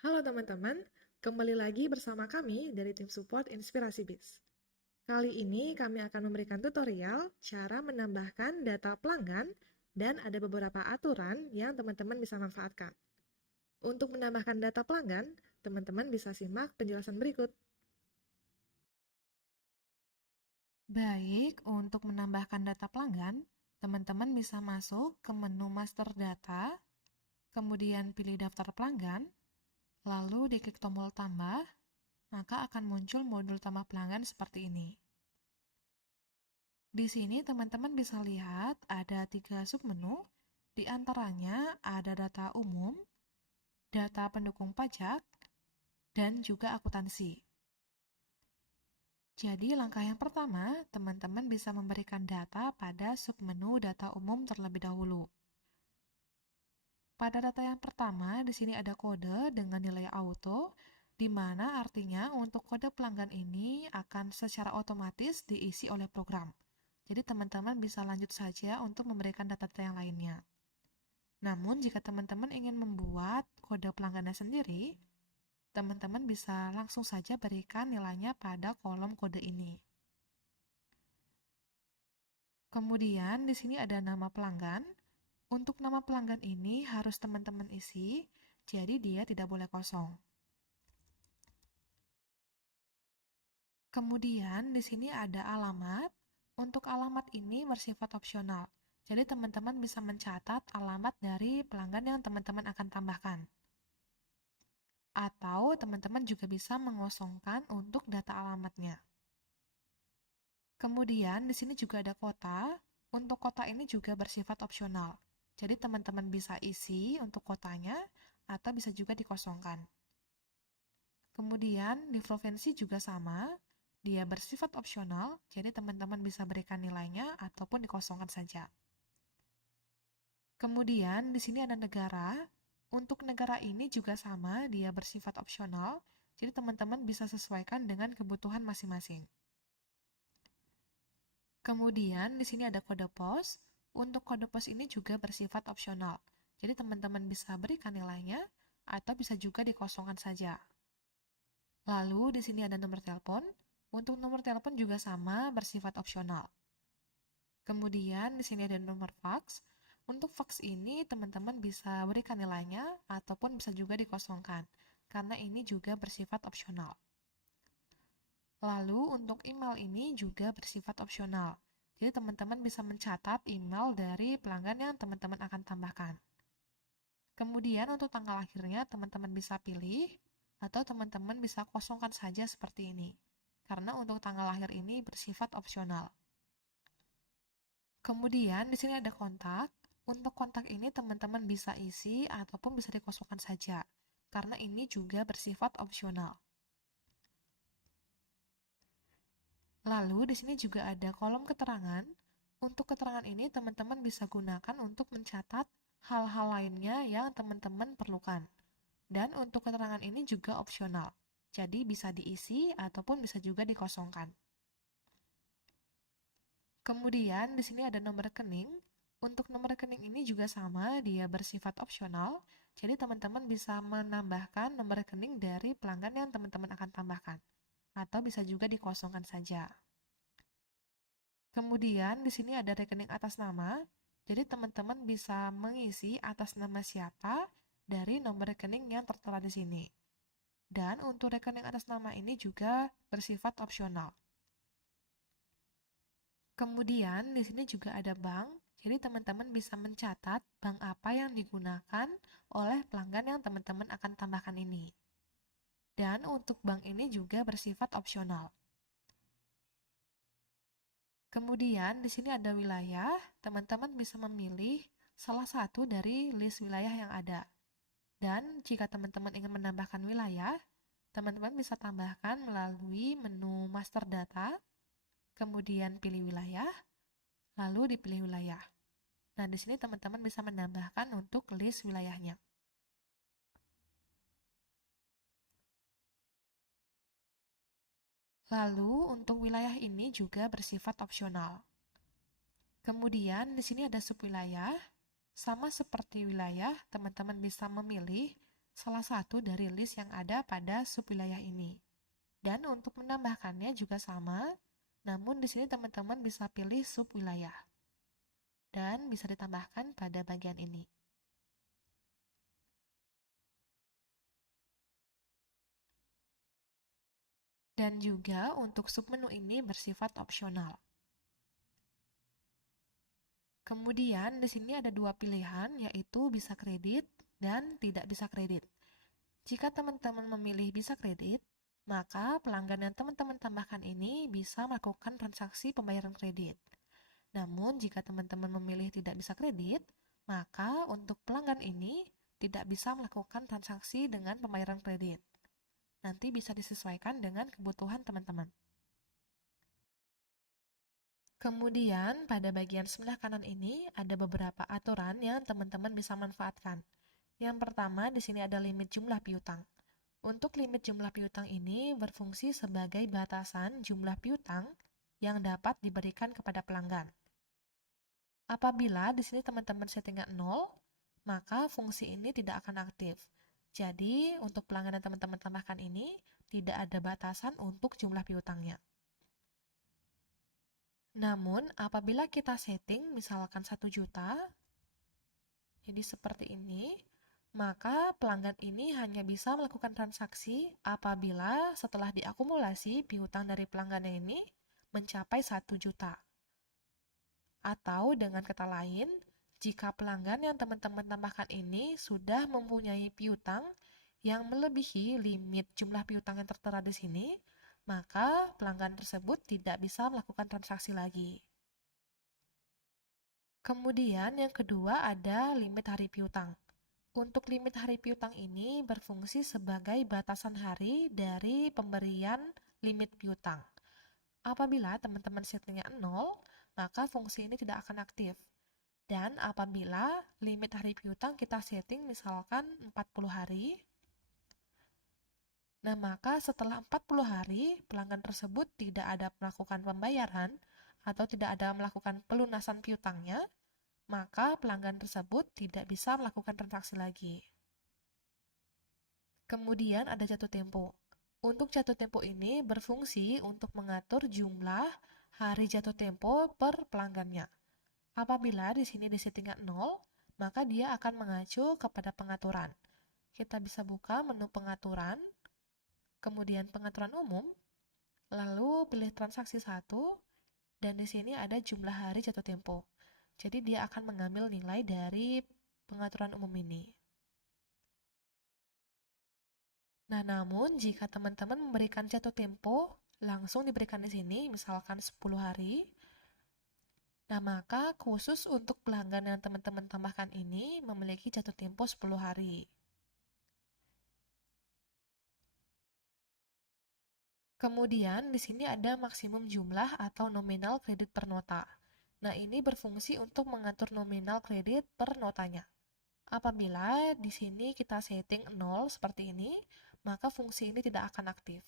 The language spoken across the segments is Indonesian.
Halo teman-teman, kembali lagi bersama kami dari tim support Inspirasi Biz. Kali ini kami akan memberikan tutorial cara menambahkan data pelanggan dan ada beberapa aturan yang teman-teman bisa manfaatkan. Untuk menambahkan data pelanggan, teman-teman bisa simak penjelasan berikut. Baik, untuk menambahkan data pelanggan, teman-teman bisa masuk ke menu Master Data, kemudian pilih Daftar Pelanggan, lalu diklik tombol Tambah, maka akan muncul modul tambah pelanggan seperti ini. Di sini teman-teman bisa lihat ada 3 submenu, di antaranya ada data umum, data pendukung pajak, dan juga akuntansi. Jadi langkah yang pertama, teman-teman bisa memberikan data pada submenu data umum terlebih dahulu. Pada data yang pertama, di sini ada kode dengan nilai auto, di mana artinya untuk kode pelanggan ini akan secara otomatis diisi oleh program. Jadi teman-teman bisa lanjut saja untuk memberikan data-data yang lainnya. Namun jika teman-teman ingin membuat kode pelanggannya sendiri, teman-teman bisa langsung saja berikan nilainya pada kolom kode ini. Kemudian di sini ada nama pelanggan. Untuk nama pelanggan ini harus teman-teman isi, jadi dia tidak boleh kosong. Kemudian di sini ada alamat. Untuk alamat ini bersifat opsional. Jadi teman-teman bisa mencatat alamat dari pelanggan yang teman-teman akan tambahkan. Atau teman-teman juga bisa mengosongkan untuk data alamatnya. Kemudian di sini juga ada kota. Untuk kota ini juga bersifat opsional. Jadi teman-teman bisa isi untuk kotanya atau bisa juga dikosongkan. Kemudian di provinsi juga sama, dia bersifat opsional, jadi teman-teman bisa berikan nilainya ataupun dikosongkan saja. Kemudian di sini ada negara. Untuk negara ini juga sama, dia bersifat opsional, jadi teman-teman bisa sesuaikan dengan kebutuhan masing-masing. Kemudian di sini ada kode pos. Untuk kode pos ini juga bersifat opsional. Jadi teman-teman bisa berikan nilainya atau bisa juga dikosongkan saja. Lalu di sini ada nomor telepon. Untuk nomor telepon juga sama, bersifat opsional. Kemudian di sini ada nomor fax. Untuk fax ini teman-teman bisa berikan nilainya ataupun bisa juga dikosongkan karena ini juga bersifat opsional. Lalu untuk email ini juga bersifat opsional. Jadi teman-teman bisa mencatat email dari pelanggan yang teman-teman akan tambahkan. Kemudian untuk tanggal lahirnya teman-teman bisa pilih atau teman-teman bisa kosongkan saja seperti ini. Karena untuk tanggal lahir ini bersifat opsional. Kemudian di sini ada kontak. Untuk kontak ini teman-teman bisa isi ataupun bisa dikosongkan saja. Karena ini juga bersifat opsional. Lalu di sini juga ada kolom keterangan. Untuk keterangan ini teman-teman bisa gunakan untuk mencatat hal-hal lainnya yang teman-teman perlukan. Dan untuk keterangan ini juga opsional. Jadi bisa diisi ataupun bisa juga dikosongkan. Kemudian di sini ada nomor rekening. Untuk nomor rekening ini juga sama, dia bersifat opsional. Jadi teman-teman bisa menambahkan nomor rekening dari pelanggan yang teman-teman akan tambahkan. Atau bisa juga dikosongkan saja. Kemudian di sini ada rekening atas nama. Jadi teman-teman bisa mengisi atas nama siapa dari nomor rekening yang tertera di sini. Dan untuk rekening atas nama ini juga bersifat opsional. Kemudian di sini juga ada bank. Jadi teman-teman bisa mencatat bank apa yang digunakan oleh pelanggan yang teman-teman akan tambahkan ini. Dan untuk bank ini juga bersifat opsional. Kemudian di sini ada wilayah, teman-teman bisa memilih salah satu dari list wilayah yang ada. Dan jika teman-teman ingin menambahkan wilayah, teman-teman bisa tambahkan melalui menu Master Data, kemudian pilih wilayah, lalu dipilih wilayah. Nah, di sini teman-teman bisa menambahkan untuk list wilayahnya. Lalu untuk wilayah ini juga bersifat opsional. Kemudian di sini ada subwilayah. Sama seperti wilayah, teman-teman bisa memilih salah satu dari list yang ada pada subwilayah ini. Dan untuk menambahkannya juga sama, namun di sini teman-teman bisa pilih subwilayah dan bisa ditambahkan pada bagian ini. Dan juga untuk submenu ini bersifat opsional. Kemudian di sini ada dua pilihan, yaitu bisa kredit dan tidak bisa kredit. Jika teman-teman memilih bisa kredit, maka pelanggan yang teman-teman tambahkan ini bisa melakukan transaksi pembayaran kredit. Namun, jika teman-teman memilih tidak bisa kredit, maka untuk pelanggan ini tidak bisa melakukan transaksi dengan pembayaran kredit. Nanti bisa disesuaikan dengan kebutuhan teman-teman. Kemudian, pada bagian sebelah kanan ini ada beberapa aturan yang teman-teman bisa manfaatkan. Yang pertama, di sini ada limit jumlah piutang. Untuk limit jumlah piutang ini berfungsi sebagai batasan jumlah piutang yang dapat diberikan kepada pelanggan. Apabila di sini teman-teman settingnya 0, maka fungsi ini tidak akan aktif. Jadi, untuk pelanggan yang teman-teman tambahkan ini, tidak ada batasan untuk jumlah piutangnya. Namun, apabila kita setting misalkan 1 juta, jadi seperti ini, maka pelanggan ini hanya bisa melakukan transaksi apabila setelah diakumulasi piutang dari pelanggannya ini mencapai 1 juta. Atau dengan kata lain, jika pelanggan yang teman-teman tambahkan ini sudah mempunyai piutang yang melebihi limit jumlah piutang yang tertera di sini, maka pelanggan tersebut tidak bisa melakukan transaksi lagi. Kemudian yang kedua ada limit hari piutang. Untuk limit hari piutang ini berfungsi sebagai batasan hari dari pemberian limit piutang. Apabila teman-teman settingnya 0, maka fungsi ini tidak akan aktif. Dan apabila limit hari piutang kita setting misalkan 40 hari, nah maka setelah 40 hari pelanggan tersebut tidak ada melakukan pembayaran atau tidak ada melakukan pelunasan piutangnya, maka pelanggan tersebut tidak bisa melakukan transaksi lagi. Kemudian ada jatuh tempo. Untuk jatuh tempo ini berfungsi untuk mengatur jumlah hari jatuh tempo per pelanggannya. Apabila di sini disettingnya 0, maka dia akan mengacu kepada pengaturan. Kita bisa buka menu pengaturan, kemudian pengaturan umum, lalu pilih transaksi 1, dan di sini ada jumlah hari jatuh tempo. Jadi dia akan mengambil nilai dari pengaturan umum ini. Nah, namun jika teman-teman memberikan jatuh tempo langsung diberikan di sini, misalkan 10 hari, nah maka khusus untuk pelanggan yang teman-teman tambahkan ini memiliki jatuh tempo 10 hari. Kemudian di sini ada maksimum jumlah atau nominal kredit per nota. Nah, ini berfungsi untuk mengatur nominal kredit per notanya. Apabila di sini kita setting 0 seperti ini, maka fungsi ini tidak akan aktif.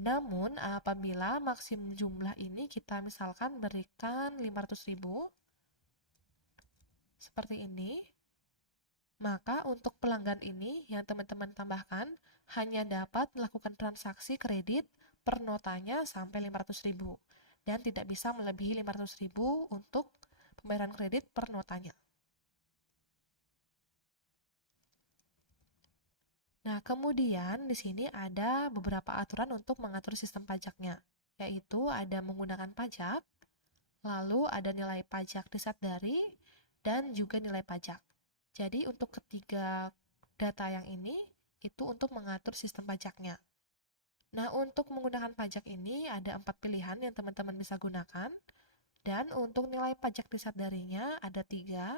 Namun, apabila maksimum jumlah ini kita misalkan berikan 500.000, seperti ini, maka untuk pelanggan ini yang teman-teman tambahkan hanya dapat melakukan transaksi kredit per notanya sampai 500.000 dan tidak bisa melebihi 500.000 untuk pembayaran kredit per notanya. Nah, kemudian di sini ada beberapa aturan untuk mengatur sistem pajaknya, yaitu ada menggunakan pajak, lalu ada nilai pajak disadari, dan juga nilai pajak. Jadi untuk ketiga data yang ini, itu untuk mengatur sistem pajaknya. Nah, untuk menggunakan pajak ini ada 4 pilihan yang teman-teman bisa gunakan, dan untuk nilai pajak disadarinya ada 3,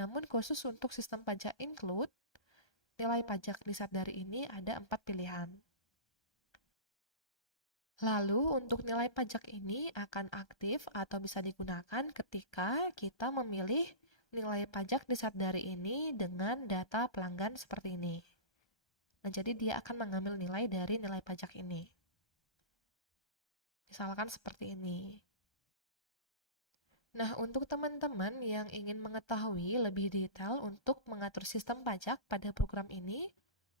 namun khusus untuk sistem pajak include, nilai pajak disadari ini ada 4 pilihan. Lalu untuk nilai pajak ini akan aktif atau bisa digunakan ketika kita memilih nilai pajak disadari ini dengan data pelanggan seperti ini. Nah, jadi dia akan mengambil nilai dari nilai pajak ini. Misalkan seperti ini. Nah, untuk teman-teman yang ingin mengetahui lebih detail untuk mengatur sistem pajak pada program ini,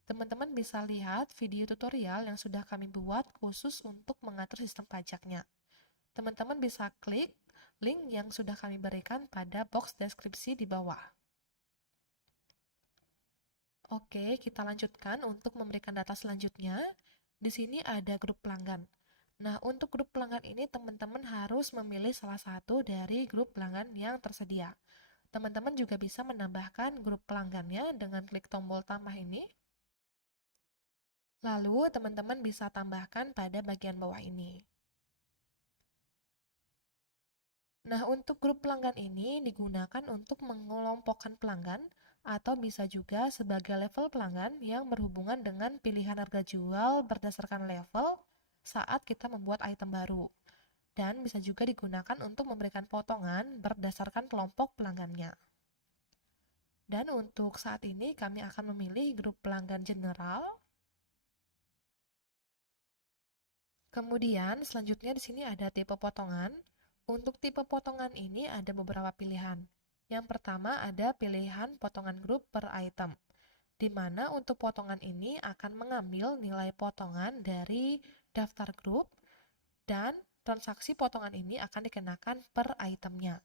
Teman-teman bisa lihat video tutorial yang sudah kami buat khusus untuk mengatur sistem pajaknya. Teman-teman bisa klik link yang sudah kami berikan pada box deskripsi di bawah. Oke, kita lanjutkan untuk memberikan data selanjutnya. Di sini ada grup pelanggan. Nah, untuk grup pelanggan ini teman-teman harus memilih salah satu dari grup pelanggan yang tersedia. Teman-teman juga bisa menambahkan grup pelanggannya dengan klik tombol tambah ini. Lalu, teman-teman bisa tambahkan pada bagian bawah ini. Nah, untuk grup pelanggan ini digunakan untuk mengelompokkan pelanggan atau bisa juga sebagai level pelanggan yang berhubungan dengan pilihan harga jual berdasarkan level saat kita membuat item baru. Dan bisa juga digunakan untuk memberikan potongan berdasarkan kelompok pelanggannya. Dan untuk saat ini kami akan memilih grup pelanggan general. Kemudian selanjutnya di sini ada tipe potongan. Untuk tipe potongan ini ada beberapa pilihan. Yang pertama ada pilihan potongan grup per item, di mana untuk potongan ini akan mengambil nilai potongan dari daftar grup dan transaksi potongan ini akan dikenakan per itemnya.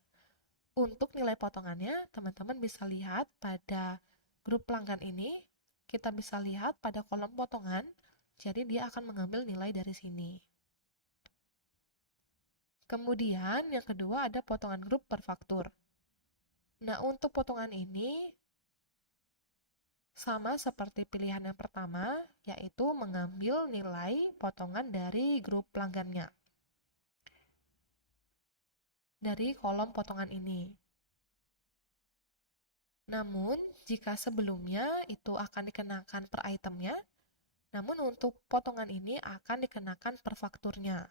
Untuk nilai potongannya, teman-teman bisa lihat pada grup pelanggan ini, kita bisa lihat pada kolom potongan, jadi dia akan mengambil nilai dari sini. Kemudian yang kedua ada potongan grup per faktur. Nah, untuk potongan ini sama seperti pilihan yang pertama, yaitu mengambil nilai potongan dari grup pelanggannya. Dari kolom potongan ini. Namun, jika sebelumnya itu akan dikenakan per itemnya, namun untuk potongan ini akan dikenakan per fakturnya.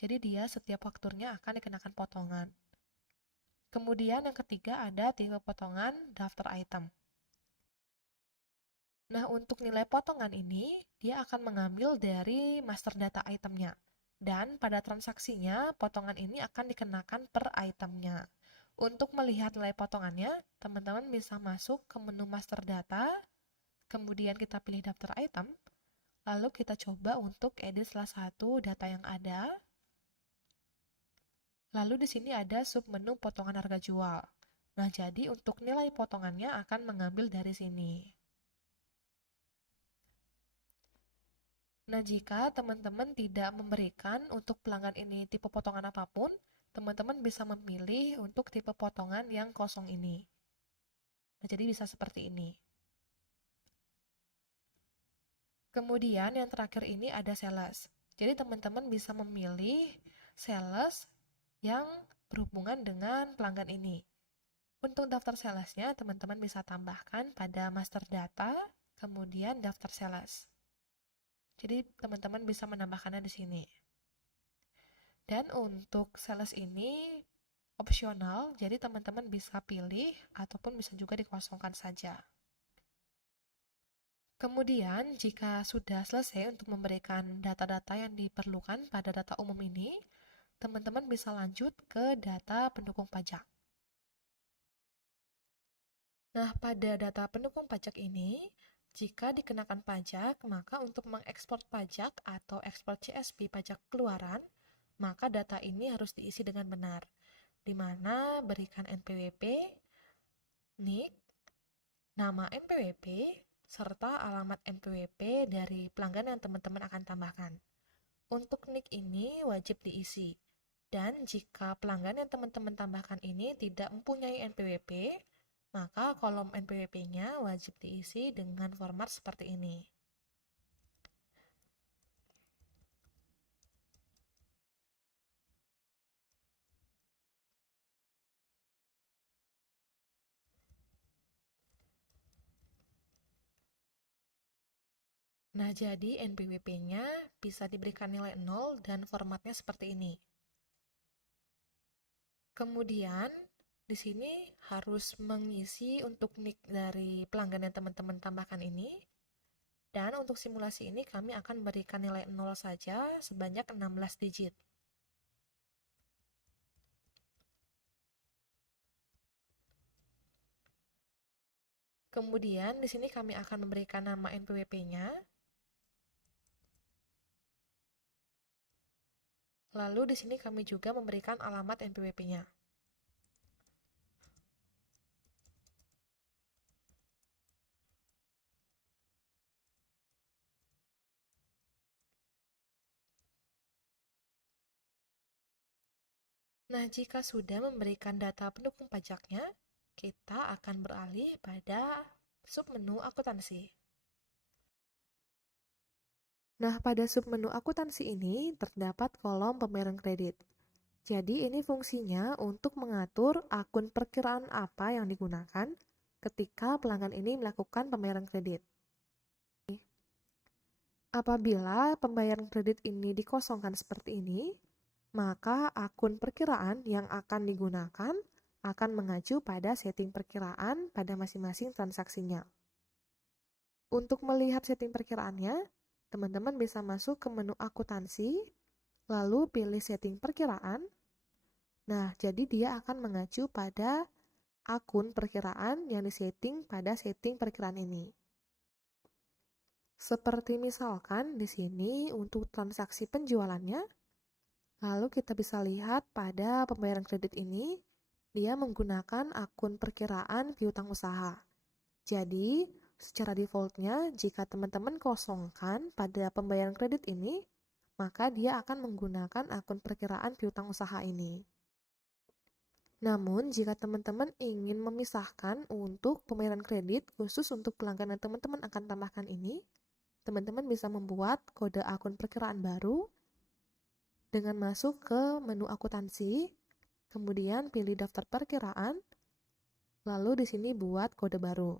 Jadi dia setiap fakturnya akan dikenakan potongan. Kemudian yang ketiga ada tipe potongan daftar item. Nah, untuk nilai potongan ini, dia akan mengambil dari master data itemnya. Dan pada transaksinya, potongan ini akan dikenakan per itemnya. Untuk melihat nilai potongannya, teman-teman bisa masuk ke menu master data, kemudian kita pilih daftar item, lalu kita coba untuk edit salah satu data yang ada. Lalu di sini ada submenu potongan harga jual. Nah, jadi untuk nilai potongannya akan mengambil dari sini. Nah, jika teman-teman tidak memberikan untuk pelanggan ini tipe potongan apapun, teman-teman bisa memilih untuk tipe potongan yang kosong ini. Nah, jadi bisa seperti ini. Kemudian yang terakhir ini ada sales. Jadi teman-teman bisa memilih sales yang berhubungan dengan pelanggan ini. Untuk daftar salesnya, teman-teman bisa tambahkan pada master data, kemudian daftar sales. Jadi teman-teman bisa menambahkannya di sini. Dan untuk sales ini opsional, jadi teman-teman bisa pilih ataupun bisa juga dikosongkan saja. Kemudian, jika sudah selesai untuk memberikan data-data yang diperlukan pada data umum ini, teman-teman bisa lanjut ke data pendukung pajak. Nah, pada data pendukung pajak ini, jika dikenakan pajak, maka untuk mengekspor pajak atau ekspor CSP pajak keluaran, maka data ini harus diisi dengan benar, di mana berikan NPWP, NIK, nama NPWP, serta alamat NPWP dari pelanggan yang teman-teman akan tambahkan. Untuk NIK ini wajib diisi, dan jika pelanggan yang teman-teman tambahkan ini tidak mempunyai NPWP, maka kolom NPWP-nya wajib diisi dengan format seperti ini. Nah, jadi NPWP-nya bisa diberikan nilai 0 dan formatnya seperti ini. Kemudian, di sini harus mengisi untuk NIK dari pelanggan yang teman-teman tambahkan ini. Dan untuk simulasi ini kami akan berikan nilai 0 saja sebanyak 16 digit. Kemudian di sini kami akan memberikan nama NPWP-nya. Lalu di sini kami juga memberikan alamat NPWP-nya. Nah, jika sudah memberikan data pendukung pajaknya, kita akan beralih pada submenu akuntansi. Nah, pada submenu akuntansi ini terdapat kolom pembayaran kredit. Jadi, ini fungsinya untuk mengatur akun perkiraan apa yang digunakan ketika pelanggan ini melakukan pembayaran kredit. Apabila pembayaran kredit ini dikosongkan seperti ini, maka akun perkiraan yang akan digunakan akan mengacu pada setting perkiraan pada masing-masing transaksinya. Untuk melihat setting perkiraannya, teman-teman bisa masuk ke menu akuntansi, lalu pilih setting perkiraan. Nah, jadi dia akan mengacu pada akun perkiraan yang disetting pada setting perkiraan ini. Seperti misalkan di sini untuk transaksi penjualannya, lalu kita bisa lihat pada pembayaran kredit ini, dia menggunakan akun perkiraan piutang usaha. Jadi, secara defaultnya, jika teman-teman kosongkan pada pembayaran kredit ini, maka dia akan menggunakan akun perkiraan piutang usaha ini. Namun, jika teman-teman ingin memisahkan untuk pembayaran kredit khusus untuk pelanggan yang teman-teman akan tambahkan ini, teman-teman bisa membuat kode akun perkiraan baru dengan masuk ke menu akuntansi, kemudian pilih daftar perkiraan, lalu di sini buat kode baru.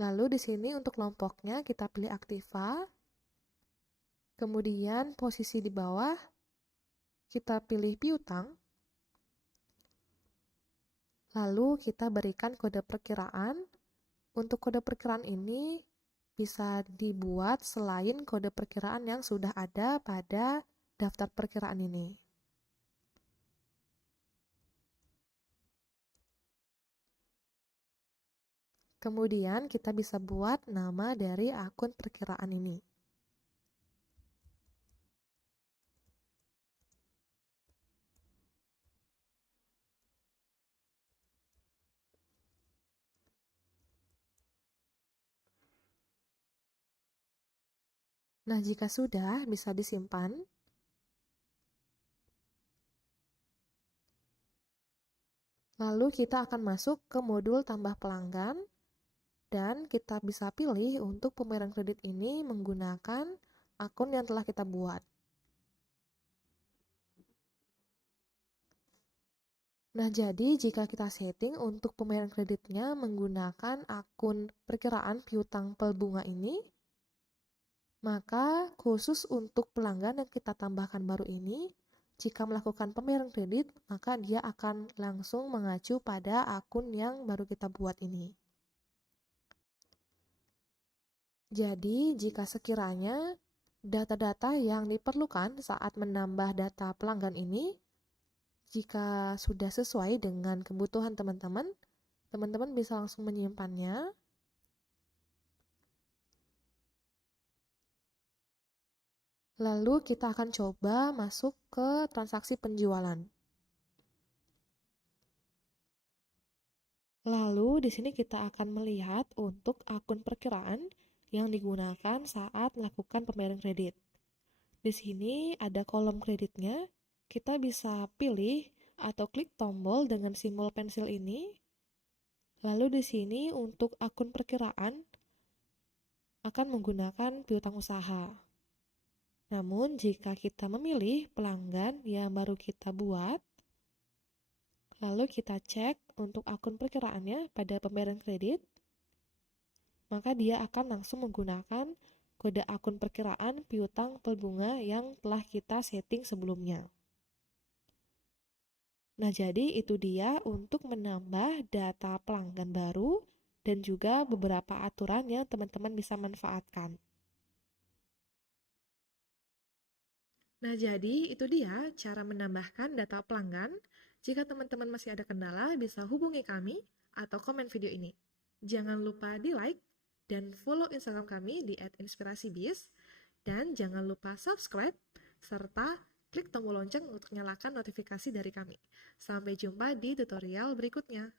Lalu di sini untuk kelompoknya kita pilih aktiva, kemudian posisi di bawah kita pilih piutang, lalu kita berikan kode perkiraan. Untuk kode perkiraan ini bisa dibuat selain kode perkiraan yang sudah ada pada daftar perkiraan ini. Kemudian kita bisa buat nama dari akun perkiraan ini. Nah, jika sudah, bisa disimpan. Lalu kita akan masuk ke modul tambah pelanggan, dan kita bisa pilih untuk pembayaran kredit ini menggunakan akun yang telah kita buat. Nah, jadi jika kita setting untuk pembayaran kreditnya menggunakan akun perkiraan piutang pel bunga ini, maka khusus untuk pelanggan yang kita tambahkan baru ini, jika melakukan pembayaran kredit, maka dia akan langsung mengacu pada akun yang baru kita buat ini. Jadi, jika sekiranya data-data yang diperlukan saat menambah data pelanggan ini, jika sudah sesuai dengan kebutuhan teman-teman, teman-teman bisa langsung menyimpannya. Lalu kita akan coba masuk ke transaksi penjualan. Lalu di sini kita akan melihat untuk akun perkiraan yang digunakan saat melakukan pembayaran kredit. Di sini ada kolom kreditnya, kita bisa pilih atau klik tombol dengan simbol pensil ini. Lalu di sini untuk akun perkiraan akan menggunakan piutang usaha. Namun, jika kita memilih pelanggan yang baru kita buat, lalu kita cek untuk akun perkiraannya pada pembayaran kredit, maka dia akan langsung menggunakan kode akun perkiraan piutang pel bunga yang telah kita setting sebelumnya. Nah, jadi itu dia untuk menambah data pelanggan baru dan juga beberapa aturan yang teman-teman bisa manfaatkan. Nah, jadi itu dia cara menambahkan data pelanggan Jika teman-teman masih ada kendala, bisa hubungi kami atau komen video ini. Jangan lupa di like dan follow Instagram kami di @inspirasibis, dan jangan lupa subscribe serta klik tombol lonceng untuk nyalakan notifikasi dari kami. Sampai jumpa di tutorial berikutnya.